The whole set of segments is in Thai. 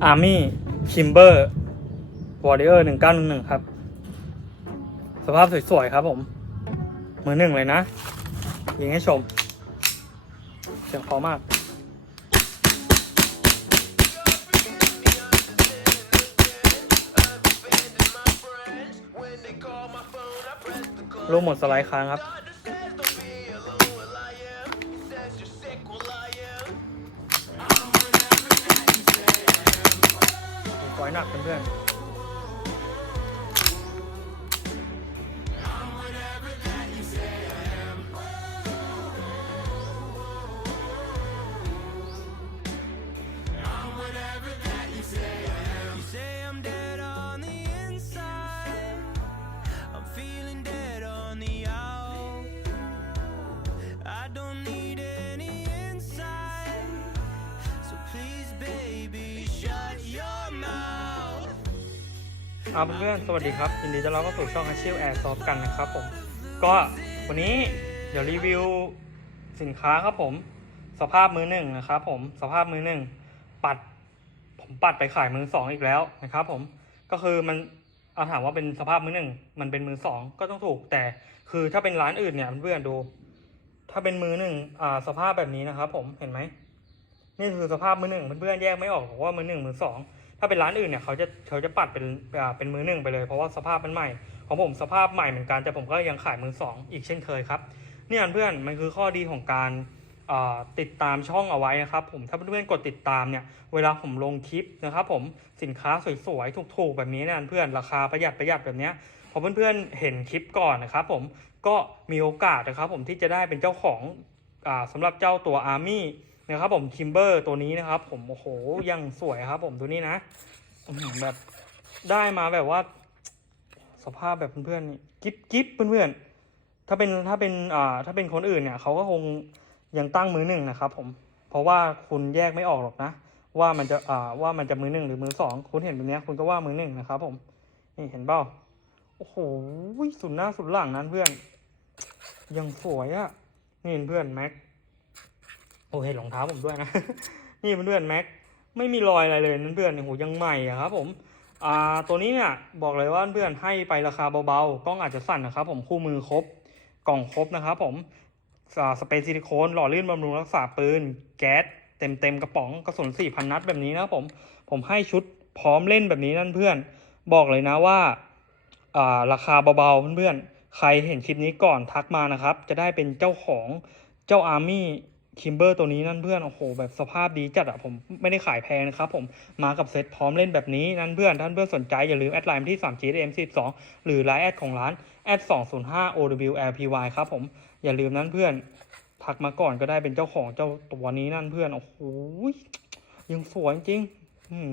Army Kimber Warrior 1911 ครับ สภาพสวย ๆ ครับผมมือหนึ่งเลยนะ ยิงให้ชม เสียงพอมากรูปหมดสไลด์ค้างครับ อยหนักเพื่อนๆ ครับเพื่อนสวัสดีครับยินดีต้อนรับเข้าสู่ช่อง h าชิลแอร์ซอฟกันนะครับผม ก็วันนี้เดี๋ยวรีวิวสินค้าครับผม สภาพมือหนึ่งนะครับผมสภาพมือหนึ่งปัด ผมปัดไปขายมือสองอีกแล้วนะครับผมก็คือมันเอาถามว่าเป็นสภาพมือหนึ่งมันเป็นมือสองก็ต้องถูก แต่คือถ้าเป็นร้านอื่นเนี่ยเพื่อนดู ถ้าเป็นมือหนึ่งอ่าสภาพแบบนี้นะครับผมเห็นไหมนี่คือสภาพมือหนึ่งเพื่อนๆแยกไม่ออกว่ามือหนึ่งมือสอง ถ้าเป็นร้านอื่นเนี่ยเขาจะเขาจะปัดเป็นเป็นมือหนึ่งไปเลย เพราะว่าสภาพมันใหม่ของผมสภาพใหม่เหมือนกัน แต่ผมก็ยังขายมือสองอีกเช่นเคยครับเนี่ยเพื่อนมันคือข้อดีของการติดตามช่องเอาไว้นะครับ ผมถ้าเพื่อนๆกดติดตามเนี่ยเวลาผมลงคลิปนะครับ ผมสินค้าสวยๆถูกๆแบบนี้นี่เพื่อนราคาประหยัดประหยัดแบบนี้พอเพื่อนๆเห็นคลิปก่อนนะครับ ผมก็มีโอกาสนะครับ ผมที่จะได้เป็นเจ้าของอ่าสำหรับเจ้าตัว Army นะครับผมคิมเบอร์ตัวนี้นะครับ ผมโอ้โหยังสวยครับ ผมตัวนี้นะแบบได้มาแบบว่า สภาพแบบเพื่อนๆนี่กิ๊บกิ๊บเพื่อนๆถ้าเป็นถ้าเป็นอ่าถ้าเป็นคนอื่นเนี่ยเขาก็คงยังตั้งมือหนึ่งนะครับ ผม เพราะว่าคุณแยกไม่ออกหรอกนะว่ามันจะอ่าว่ามันจะมือหนึ่งหรือมือสองคุณเห็นแบบนี้คุณก็ว่ามือหนึ่งนะครับ ผมนี่เห็นเปล่าโอ้โหสุดหน้าสุดหลังนั้นเพื่อน ยังสวยอะนี่เพื่อนแม็ก อ้เห็นรองเท้าผมด้วยนะ นี่เพื่อนแม็กไม่มีรอยอะไรเลยนั่นเพื่อนโอ้โหยังใหม่อะครับผมอ่าตัวนี้เนี่ยบอกเลยว่าเพื่อนให้ไปราคาเบาๆกล้องอาจจะสั่นนะครับ ผมคู่มือครบกล่องครบนะครับผมสเปรย์ซิลิโคนหล่อลื่นบำรุงรักษาปืน แก๊สเต็มเต็มๆกระป๋องกระสุน4,000นัดแบบนี้นะครับผมผมให้ชุดพร้อมเล่นแบบนี้นั่นเพื่อน บอกเลยนะว่าอ่าราคาเบาๆเพื่อนๆใครเห็นคลิปนี้ก่อนทักมานะครับ จะได้เป็นเจ้าของเจ้าอาร์มี่ คิมเบอร์ตัวนี้นั่นเพื่อน โอ้โห แบบสภาพดีจัดอะผมไม่ได้ขายแพงนะครับผมมากับเซ็ตพร้อมเล่นแบบนี้นั่นเพื่อน ท่านเพื่อนสนใจ อย่าลืมแอดไลน์มาที่ 3GM42 หรือไลน์แอดของร้านแอด205 OWLPY ครับผมอย่าลืมนั้นเพื่อน ทักมาก่อนก็ได้เป็นเจ้าของเจ้าตัวนี้นั่นเพื่อน โอ้โหยังสวยจริง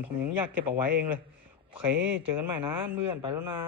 ผมยังอยากเก็บเอาไว้เองเลย โอเค เจอกันใหม่นะเพื่อนไปแล้วนะ